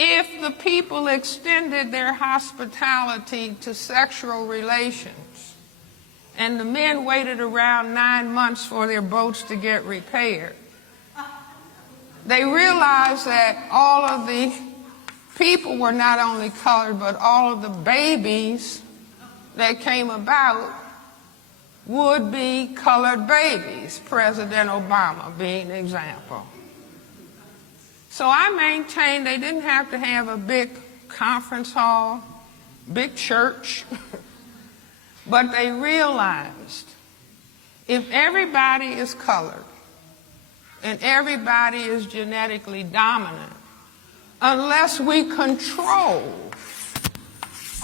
If the people extended their hospitality to sexual relations, and the men waited around 9 months for their boats to get repaired, they realized that all of the people were not only colored, but all of the babies that came about would be colored babies, President Obama being an example. So I maintain they didn't have to have a big conference hall, big church, but they realized if everybody is colored and everybody is genetically dominant, unless we control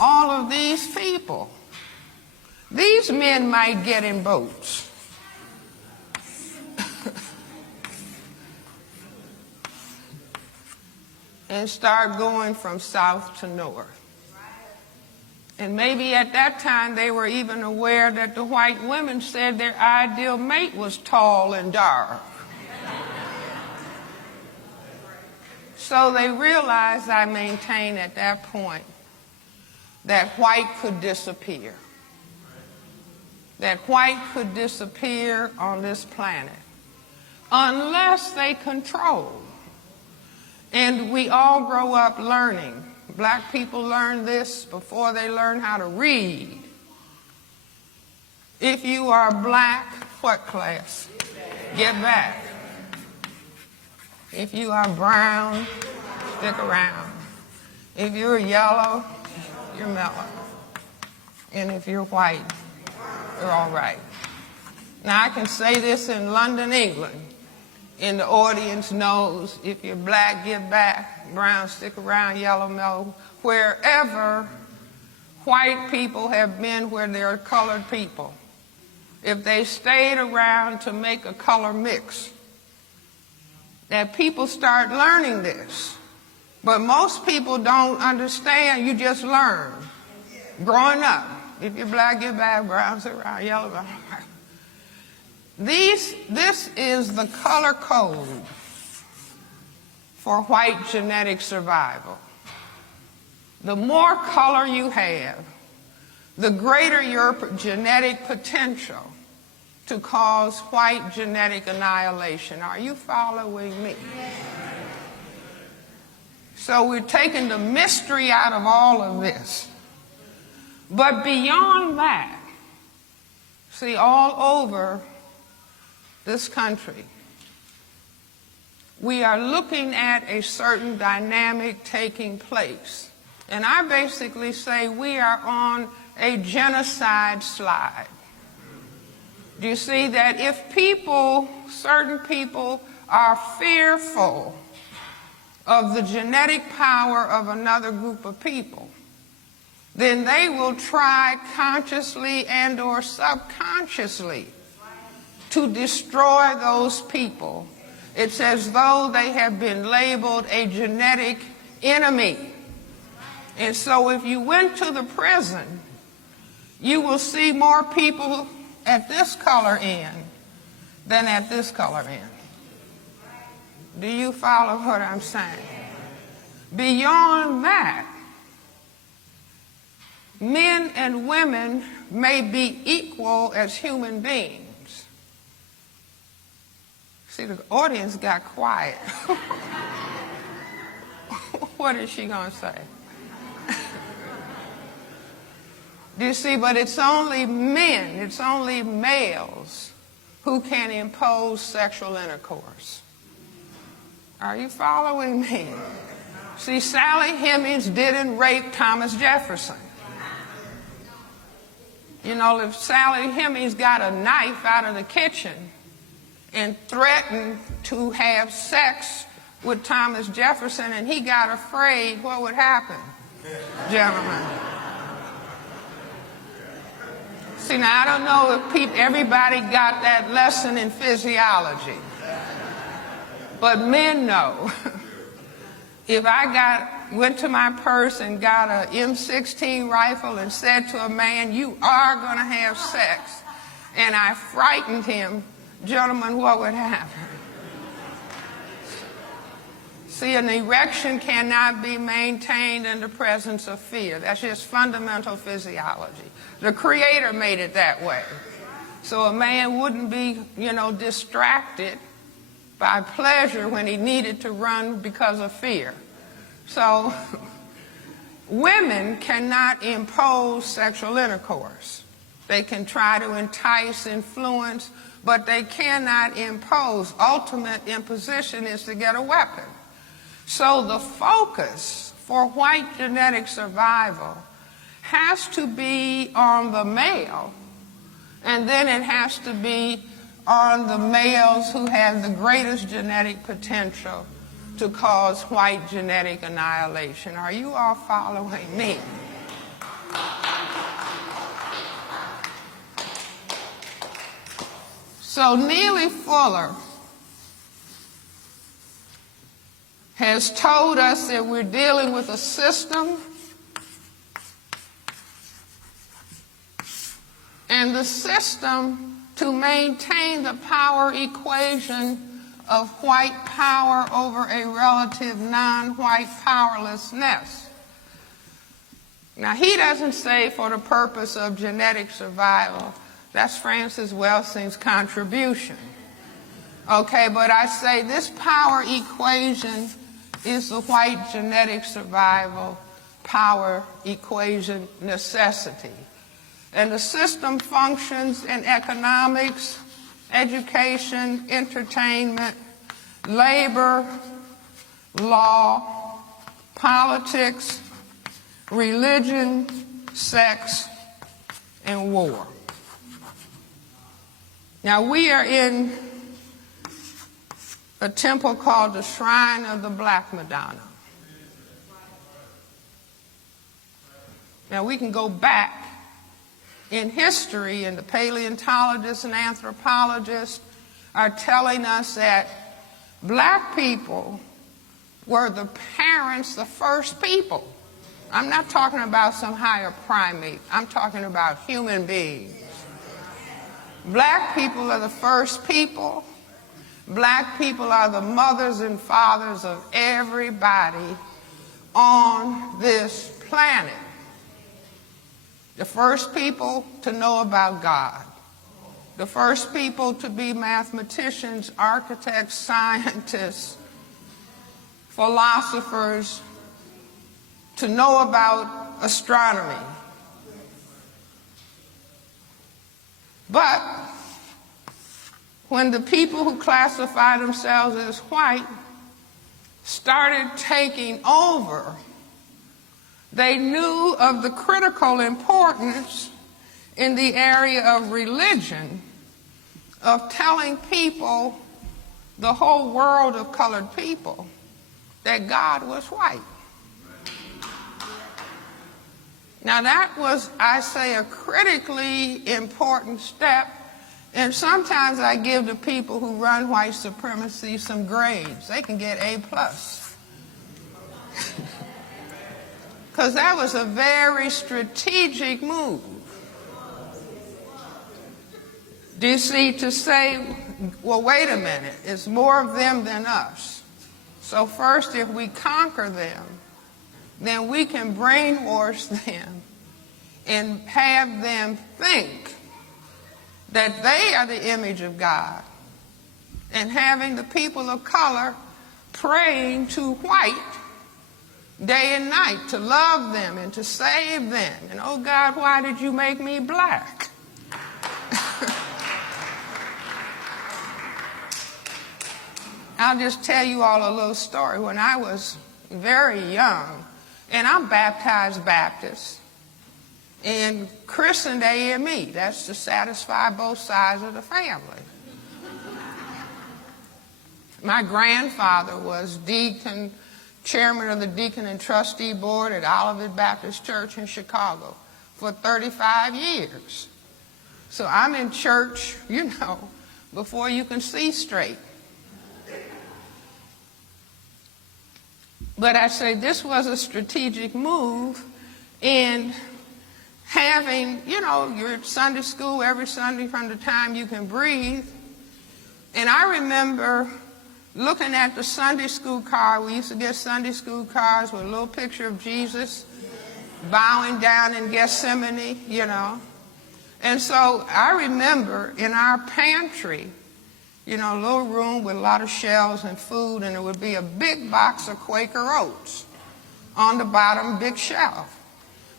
all of these people, these men might get in boats. And start going from south to north. And maybe at that time they were even aware that the white women said their ideal mate was tall and dark. So they realized, I maintain at that point, that white could disappear. That white could disappear on this planet unless they control. And we all grow up learning. Black people learn this before they learn how to read. If you are black, what class? Get back. If you are brown, stick around. If you're yellow, you're mellow. And if you're white, you're all right. Now I can say this in London, England, and the audience knows if you're black, get back, brown, stick around, yellow, mellow. Wherever white people have been where there are colored people, if they stayed around to make a color mix, that people start learning this. But most people don't understand, you just learn. Growing up, if you're black, get back, brown, stick around, yellow, mellow. This is the color code for white genetic survival. The more color you have, the greater your genetic potential to cause white genetic annihilation. Are you following me? So we're taking the mystery out of all of this. But beyond that, see, all over this country, we are looking at a certain dynamic taking place. And I basically say we are on a genocide slide. Do you see that if people, certain people, are fearful of the genetic power of another group of people, then they will try consciously and or subconsciously to destroy those people. It's as though they have been labeled a genetic enemy. And so if you went to the prison, you will see more people at this color end than at this color end. Do you follow what I'm saying? Beyond that, men and women may be equal as human beings. See, the audience got quiet. What is she going to say? Do you see, but it's only men, it's only males who can impose sexual intercourse. Are you following me? See, Sally Hemings didn't rape Thomas Jefferson. You know, if Sally Hemings got a knife out of the kitchen and threatened to have sex with Thomas Jefferson and he got afraid, what would happen, gentlemen? See, now I don't know if everybody got that lesson in physiology, but men know. If I went to my purse and got a M16 rifle and said to a man, you are going to have sex, and I frightened him, gentlemen, what would happen? See, an erection cannot be maintained in the presence of fear. That's just fundamental physiology. The Creator made it that way. So a man wouldn't be, distracted by pleasure when he needed to run because of fear. So women cannot impose sexual intercourse. They can try to entice, influence, but they cannot impose. Ultimate imposition is to get a weapon. So the focus for white genetic survival has to be on the male, and then it has to be on the males who have the greatest genetic potential to cause white genetic annihilation. Are you all following me? So Neely Fuller has told us that we're dealing with a system, and the system, to maintain the power equation of white power over a relative non-white powerlessness. Now, he doesn't say for the purpose of genetic survival. That's Francis Welsing's contribution. Okay, but I say this power equation is the white genetic survival power equation necessity. And the system functions in economics, education, entertainment, labor, law, politics, religion, sex, and war. Now, we are in a temple called the Shrine of the Black Madonna. Now, we can go back in history, and the paleontologists and anthropologists are telling us that black people were the parents, the first people. I'm not talking about some higher primate. I'm talking about human beings. Black people are the first people. Black people are the mothers and fathers of everybody on this planet. The first people to know about God. The first people to be mathematicians, architects, scientists, philosophers, to know about astronomy. But when the people who classify themselves as white started taking over, they knew of the critical importance in the area of religion of telling people, the whole world of colored people, that God was white. Now that was, I say, a critically important step, and sometimes I give the people who run white supremacy some grades. They can get A+. Because that was a very strategic move. Do you see, to say, well, wait a minute, it's more of them than us. So first, if we conquer them, then we can brainwash them and have them think that they are the image of God, and having the people of color praying to white day and night to love them and to save them. And, oh God, why did you make me black? I'll just tell you all a little story. When I was very young, and I'm baptized Baptist, and christened AME, that's to satisfy both sides of the family. My grandfather was deacon, chairman of the Deacon and Trustee Board at Olivet Baptist Church in Chicago for 35 years. So I'm in church, before you can see straight. But I say this was a strategic move in having, you're at Sunday school every Sunday from the time you can breathe. And I remember looking at the Sunday school card. We used to get Sunday school cards with a little picture of Jesus bowing down in Gethsemane, you know. And so I remember in our pantry, you know, a little room with a lot of shelves and food, and there would be a big box of Quaker Oats on the bottom big shelf.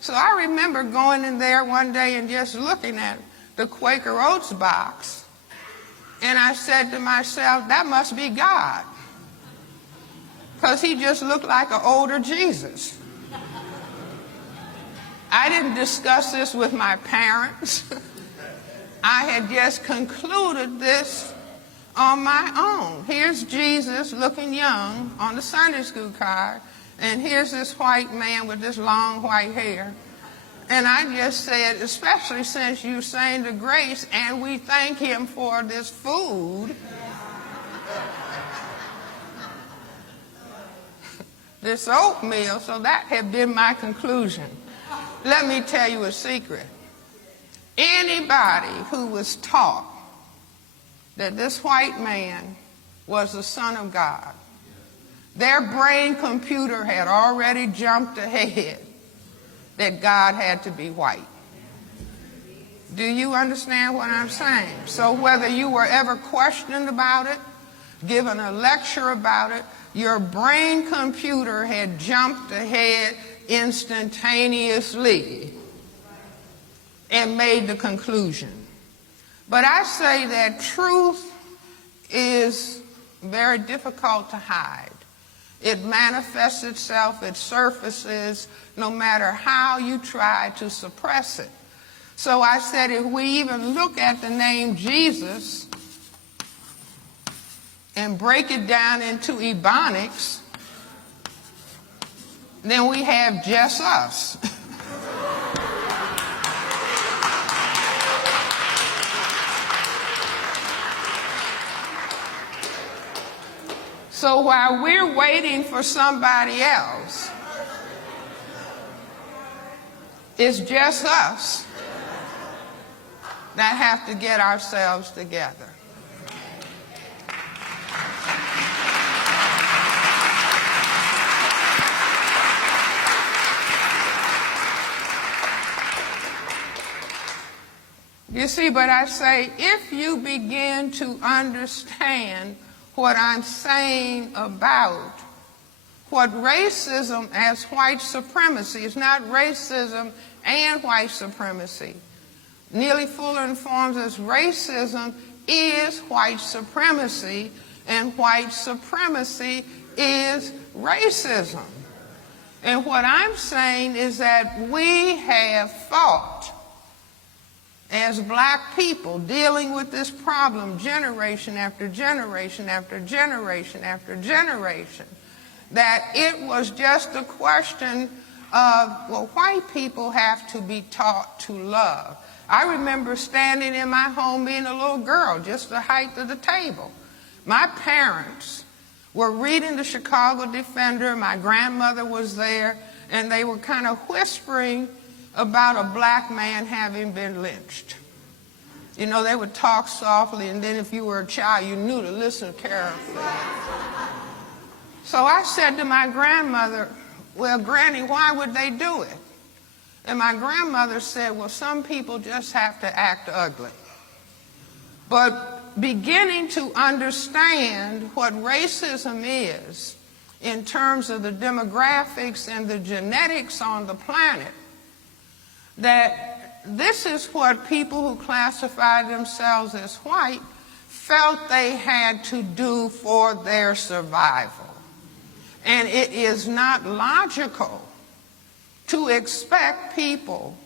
So I remember going in there one day and just looking at the Quaker Oats box, and I said to myself, that must be God, because he just looked like an older Jesus. I didn't discuss this with my parents. I had just concluded this on my own. Here's Jesus looking young on the Sunday school card, and here's this white man with this long white hair. And I just said, especially since you sang the grace and we thank him for this food, this oatmeal, so that had been my conclusion. Let me tell you a secret. Anybody who was taught that this white man was the Son of God, their brain computer had already jumped ahead that God had to be white. Do you understand what I'm saying? So whether you were ever questioned about it, given a lecture about it, your brain computer had jumped ahead instantaneously and made the conclusion. But I say that truth is very difficult to hide. It manifests itself, it surfaces, no matter how you try to suppress it. So I said, if we even look at the name Jesus and break it down into Ebonics, then we have just us. So while we're waiting for somebody else, it's just us that have to get ourselves together. You see, but I say, if you begin to understand what I'm saying about what racism as white supremacy is, not racism and white supremacy. Neely Fuller informs us racism is white supremacy, and white supremacy is racism. And what I'm saying is that we have fought as black people dealing with this problem generation after generation after generation after generation, that it was just a question of, well, white people have to be taught to love. I remember standing in my home being a little girl, just the height of the table. My parents were reading the Chicago Defender, my grandmother was there, and they were kind of whispering about a black man having been lynched. You know, they would talk softly, and then if you were a child, you knew to listen carefully. So I said to my grandmother, well, Granny, why would they do it? And my grandmother said, well, some people just have to act ugly. But beginning to understand what racism is in terms of the demographics and the genetics on the planet, that this is what people who classify themselves as white felt they had to do for their survival. And it is not logical to expect people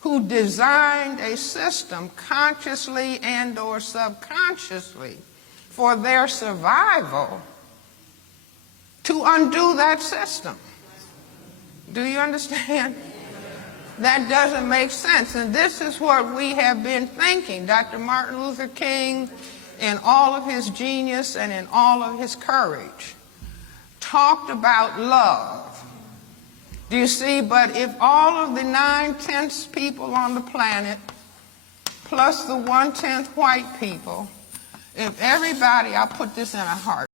who designed a system consciously and or subconsciously for their survival to undo that system. Do you understand? That doesn't make sense. And this is what we have been thinking. Dr. Martin Luther King, in all of his genius and in all of his courage, talked about love. Do you see? But if all of the 9/10 people on the planet, plus the 1/10 white people, if everybody, I'll put this in a heart,